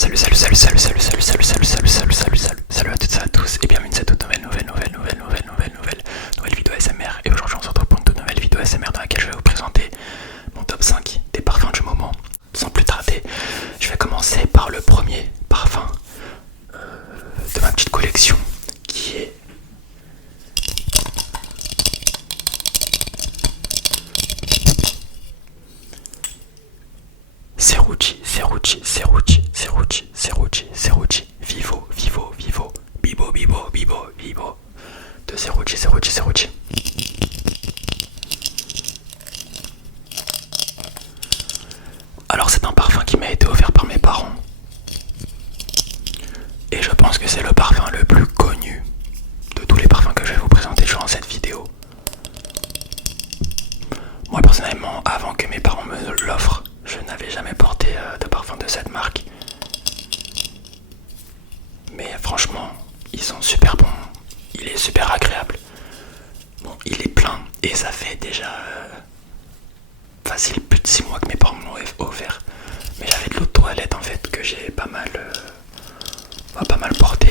Salut, salut, salut, salut, salut, salut, salut, salut, salut, salut, salut, salut, salut à toutes et à tous et bienvenue dans cette toute nouvelle vidéo ASMR. Et aujourd'hui on se retrouve pour une toute nouvelle vidéo ASMR dans laquelle je vais vous présenter mon top 5 des parfums du moment. Sans plus tarder, je vais commencer par le premier parfum de ma petite collection qui est Cerucci, Vivo, Bibo de Cerucci. Alors c'est un parfum qui m'a été offert par mes parents et je pense que c'est le parfum le plus connu de tous les parfums que je vais vous présenter durant cette vidéo. Moi personnellement, avant que mes parents me l'offrent, je n'avais jamais porté de parfum de cette marque. Mais franchement, ils sont super bons, il est super agréable. Bon, il est plein et ça fait déjà facile plus de 6 mois que mes parents me l'ont offert. Mais j'avais de l'eau de toilette en fait que j'ai pas mal porté.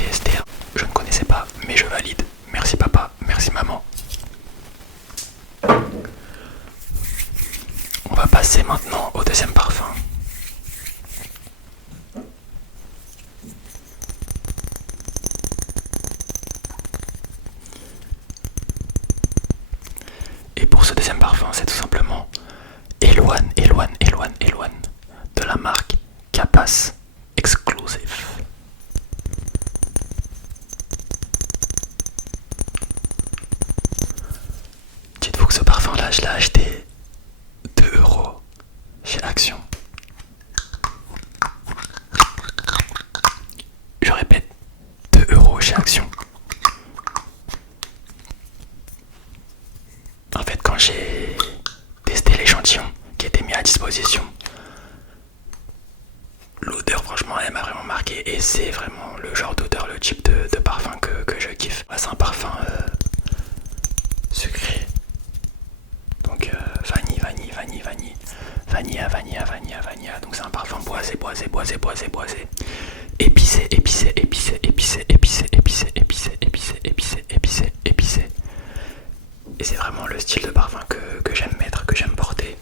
Je ne connaissais pas, mais je valide. Merci papa, merci maman. On va passer maintenant au deuxième parfum. Et pour ce deuxième parfum, c'est tout simplement Eloane de la marque Capas Exclusive. Dites-vous que ce parfum là, je l'ai acheté 2€ chez Action. Je répète, 2€ chez Action. En fait, quand j'ai testé l'échantillon qui était mis à disposition, l'odeur franchement elle m'a vraiment marqué et c'est vraiment le genre d'odeur, le type de parfum que je kiffe. C'est un parfum sucré, donc vanilla, donc c'est un parfum boisé, épicé, et c'est vraiment le style de parfum que j'aime mettre, que j'aime porter.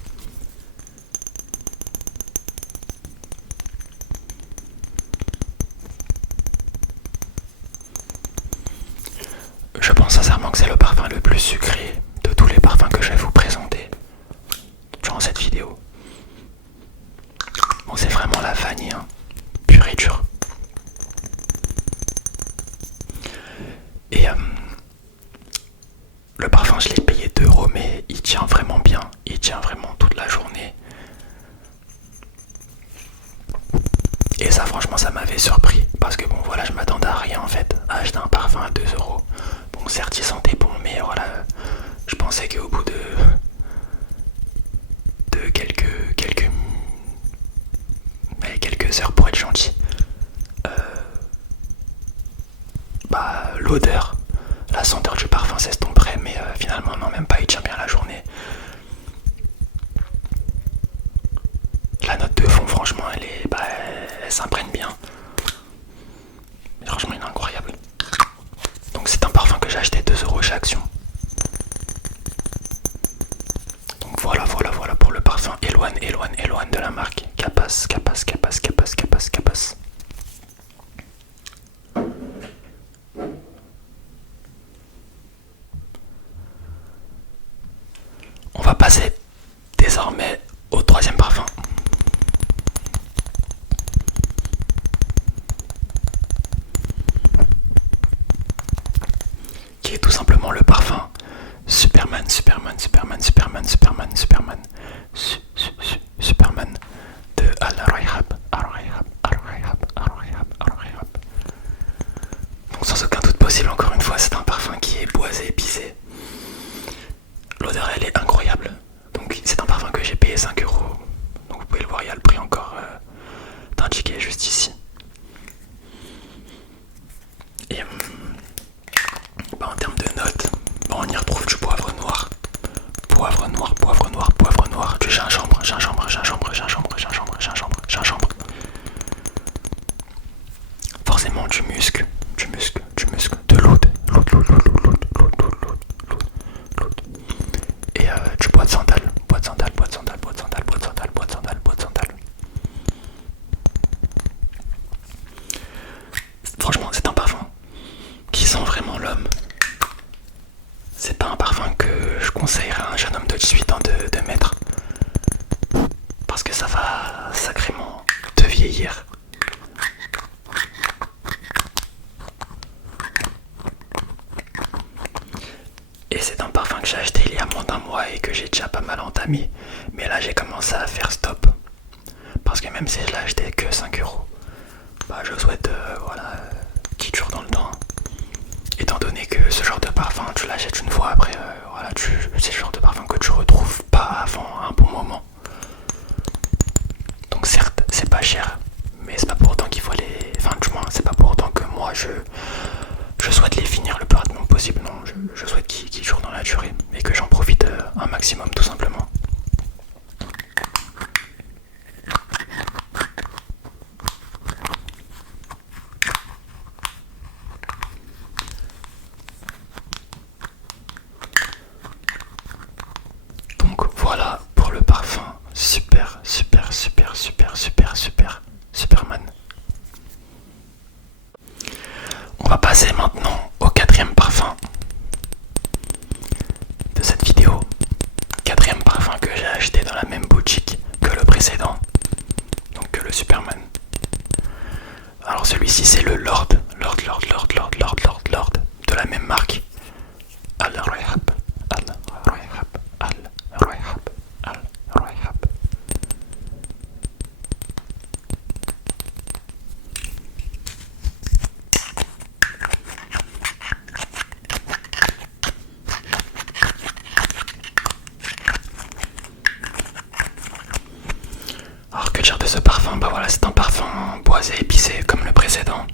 Je pense sincèrement que c'est le parfum le plus sucré de tous les parfums que je vais vous présenter durant cette vidéo. Bon, c'est vraiment la vanille, hein, pure et dure. Et le parfum, je l'ai payé 2€, mais il tient vraiment bien, il tient vraiment toute la journée. Et ça, franchement, ça m'avait surpris parce que bon, voilà, je m'attendais à rien en fait, à acheter un parfum à 2€. Bon, certes, il sentait bon, mais voilà, je pensais qu'au bout de quelques heures, pour être gentil, l'odeur, la senteur du parfum s'estomperait, mais finalement non, même pas, il tient bien la journée. La note de fond, franchement, elle s'imprègne bien. Mais franchement, il est incroyable. Donc c'est un parfum que j'ai acheté 2€ chez Action. Donc voilà pour le parfum Eloane de la marque Capas. On va passer désormais au troisième parfum. Qui est tout simplement le parfum Superman de Al Rayhab. Donc sans aucun doute possible, encore une fois, c'est un parfum qui est boisé, épicé. L'odeur elle est incroyable. Donc c'est un parfum que j'ai payé 5€. Donc vous pouvez le voir, il y a le prix encore indiqué juste ici. Et en termes de notes, on y retrouve du poivre noir, du gingembre, forcément du musc, de l'oud, et du bois de santal, Franchement, c'est un parfum qui sent vraiment l'homme. C'est pas un parfum que je conseillerais à un jeune homme de 18 ans de mettre. Parce que ça va sacrément te vieillir. Et c'est un parfum que j'ai acheté il y a moins d'un mois et que j'ai déjà pas mal entamé. Mais là j'ai commencé à faire stop. Parce que même si je l'ai acheté que 5 euros, bah je souhaite qu'il dure dans le temps. Étant donné que ce genre de parfum tu l'achètes une fois, après c'est le genre de parfum que tu retrouves pas avant un bon moment. Donc certes c'est pas cher, mais c'est pas pour autant qu'il faut les... Enfin du moins c'est pas pour autant que moi je souhaite les finir le plus rapidement possible. Non, je souhaite qu'ils durent dans la durée et que j'en profite un maximum tout simplement. Donc voilà pour le parfum Superman. On va passer maintenant au quatrième parfum de cette vidéo. Quatrième parfum que j'ai acheté dans la même boutique que le précédent, donc que le Superman. Alors celui-ci c'est le Lord de la même marque. Al-Rayhab. Alors que dire de ce parfum? Bah voilà, c'est un parfum boisé épicé comme le précédent.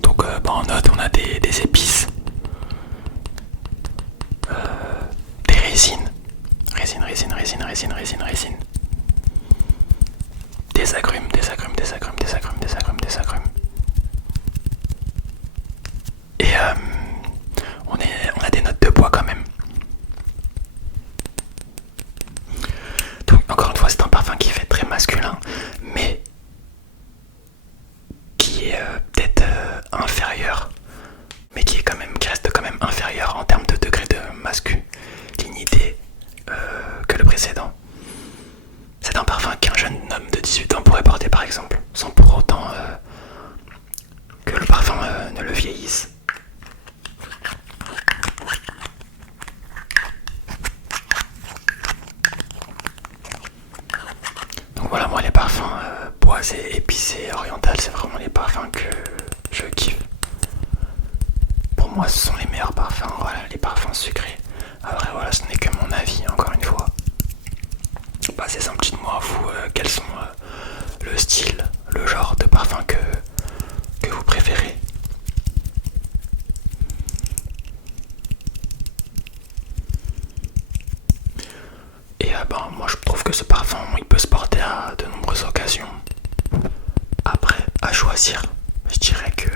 Donc en note on a des épices, des résines, des agrumes. Et on a des notes de bois quand même. Donc encore une fois c'est un parfum qui fait très masculin, mais qui est peut-être inférieur, mais qui reste quand même inférieur en termes de degré de masculinité que le précédent. C'est un parfum qu'un jeune homme de 18 ans pourrait porter par exemple, sans pour autant que le parfum ne le vieillisse. Donc voilà, moi les parfums boisés, épicés, oriental, c'est vraiment les parfums que je kiffe. Pour moi ce sont les meilleurs parfums, voilà, les parfums sucrés. Après voilà, ce n'est que mon avis, encore une fois. Passez simple, dites-moi vous quels sont le style, le genre de parfum que vous préférez. Et moi je trouve que ce parfum il peut se porter à de nombreuses occasions. Après, à choisir, je dirais que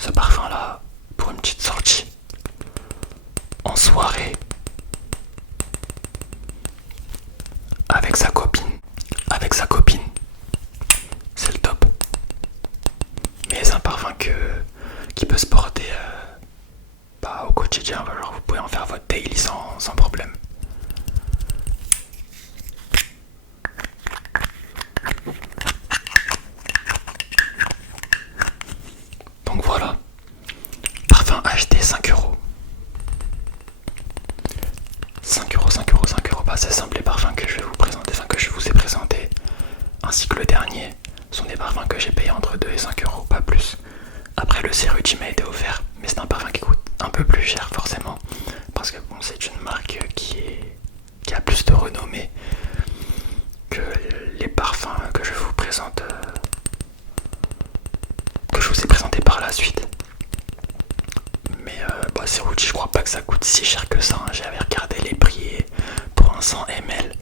ce parfum là, pour une petite sortie en soirée avec sa copine, c'est le top. Mais c'est un parfum qui peut se porter au quotidien, alors vous pouvez en faire votre daily sans problème. Donc voilà, parfum acheté 5 euros. 5 euros, bah c'est simple, les parfums que je vais vous présenter, enfin que je vous ai présenté, ainsi que le dernier, sont des parfums que j'ai payé entre 2 et 5 euros, pas plus. Après le Cerutti m'a été offert, mais c'est un parfum qui coûte un peu plus cher forcément, parce que bon, c'est une marque qui a plus de renommée que les parfums que je vous présente, que je vous ai présenté par la suite. Mais Cerutti, je crois pas que ça coûte si cher que ça, hein. J'avais regardé les prix et pour un 100 ml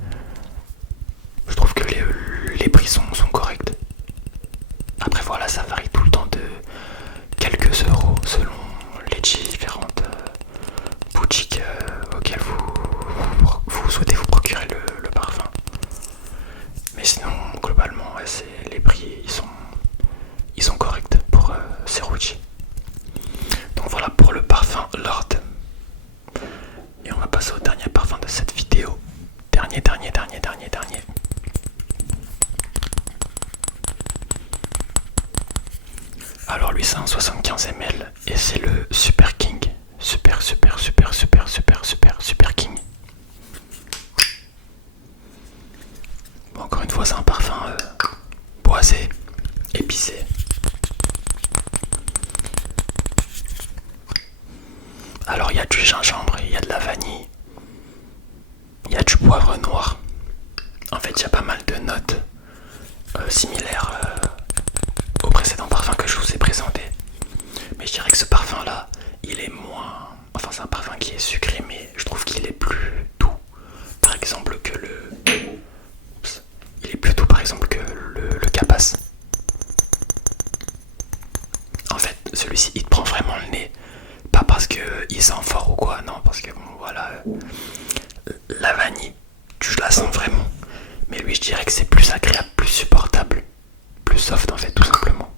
875 ml et c'est le Super King. Super King. Bon, encore une fois, c'est un parfum boisé, épicé. Alors il y a du gingembre, il y a de la vanille, il y a du poivre noir. En fait, il y a pas mal de notes similaires au précédent parfum que je vous ai présenté. Mais je dirais que ce parfum là, il est moins... Enfin, c'est un parfum qui est sucré, mais je trouve qu'il est plus doux. Par exemple que le... Oups. Il est plus doux par exemple que le Capas. En fait, celui-ci, il te prend vraiment le nez. Pas parce qu'il sent fort ou quoi, non, parce que bon, voilà... La vanille, tu la sens vraiment. Mais lui, je dirais que c'est plus agréable, plus supportable. Plus soft en fait, tout simplement.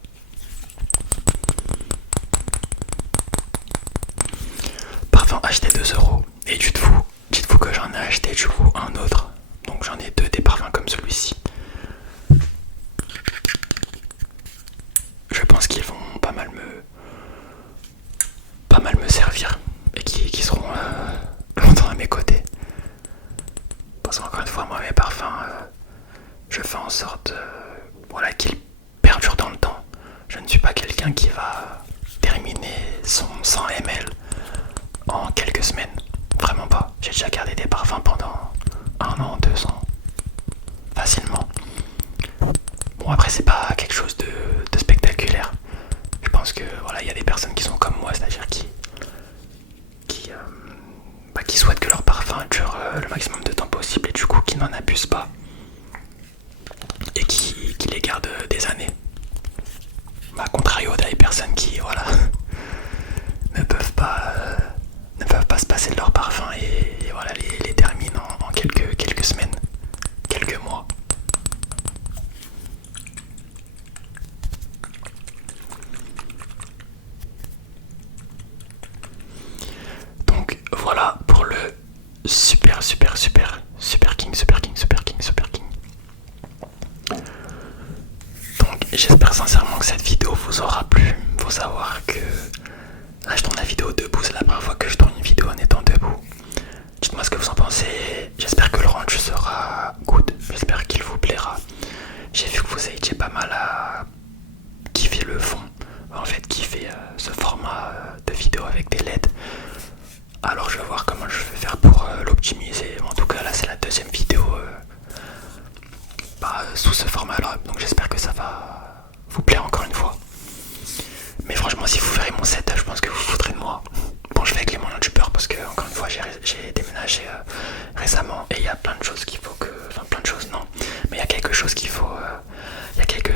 Parfum acheté 2€. Et dites-vous que j'en ai acheté du coup un autre. Donc j'en ai deux des parfums comme celui-ci. Je pense qu'ils vont pas mal me servir. Et qui seront longtemps à mes côtés. Parce qu'encore une fois, moi mes parfums, je fais en sorte voilà, qu'ils perdurent dans le temps. Je ne suis pas quelqu'un qui va terminer son 100 ml en quelques semaines. Vraiment pas. J'ai déjà gardé des parfums pendant 1 an, 2 ans. Facilement. Bon, après, c'est pas quelque chose de spectaculaire. Je pense que voilà, il y a des personnes qui sont comme moi, c'est-à-dire qui souhaitent que leur parfum dure le maximum de temps possible et du coup qui n'en abusent pas et qui les gardent des années. A contrario, il y a des personnes qui voilà ne peuvent pas se passer de leur parfum et voilà les terminent en quelques semaines, quelques mois. Donc voilà pour le super King. Donc j'espère sincèrement que cette vidéo vous aura plu. Faut savoir que là je tourne la vidéo debout, c'est la première fois que je tourne une vidéo en étant debout. Dites-moi ce que vous en pensez. J'espère que le rendu sera good, j'espère qu'il vous plaira. J'ai vu que vous étiez pas mal à kiffer le fond, en fait kiffer ce format de vidéo avec des LED. Alors je vais voir comment je vais faire pour l'optimiser. En tout cas là c'est la deuxième vidéo sous ce format là, donc j'espère que ça va vous plaire encore une fois. Mais franchement si vous verrez mon set, je pense que vous vous foutrez de moi. Bon, je vais avec les moyens du beurre parce que encore une fois j'ai déménagé récemment et il y a plein de choses qu'il faut que... Enfin plein de choses non, mais il y a quelque chose qu'il faut... Il y a quelques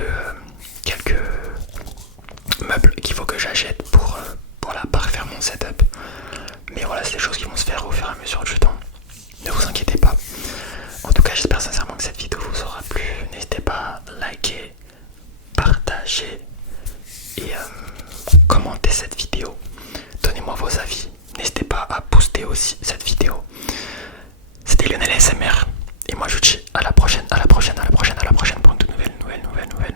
meubles qu'il faut que j'achète pour la parfaire mon setup. Mais voilà, c'est des choses qui vont se faire au fur et à mesure du temps. Ne vous inquiétez pas. En tout cas, j'espère sincèrement que cette vidéo vous aura plu. N'hésitez pas à liker, partager et commenter cette vidéo. Donnez-moi vos avis. N'hésitez pas à booster aussi cette vidéo. C'était Lionel ASMR. Et moi je vous dis à la prochaine pour une nouvelle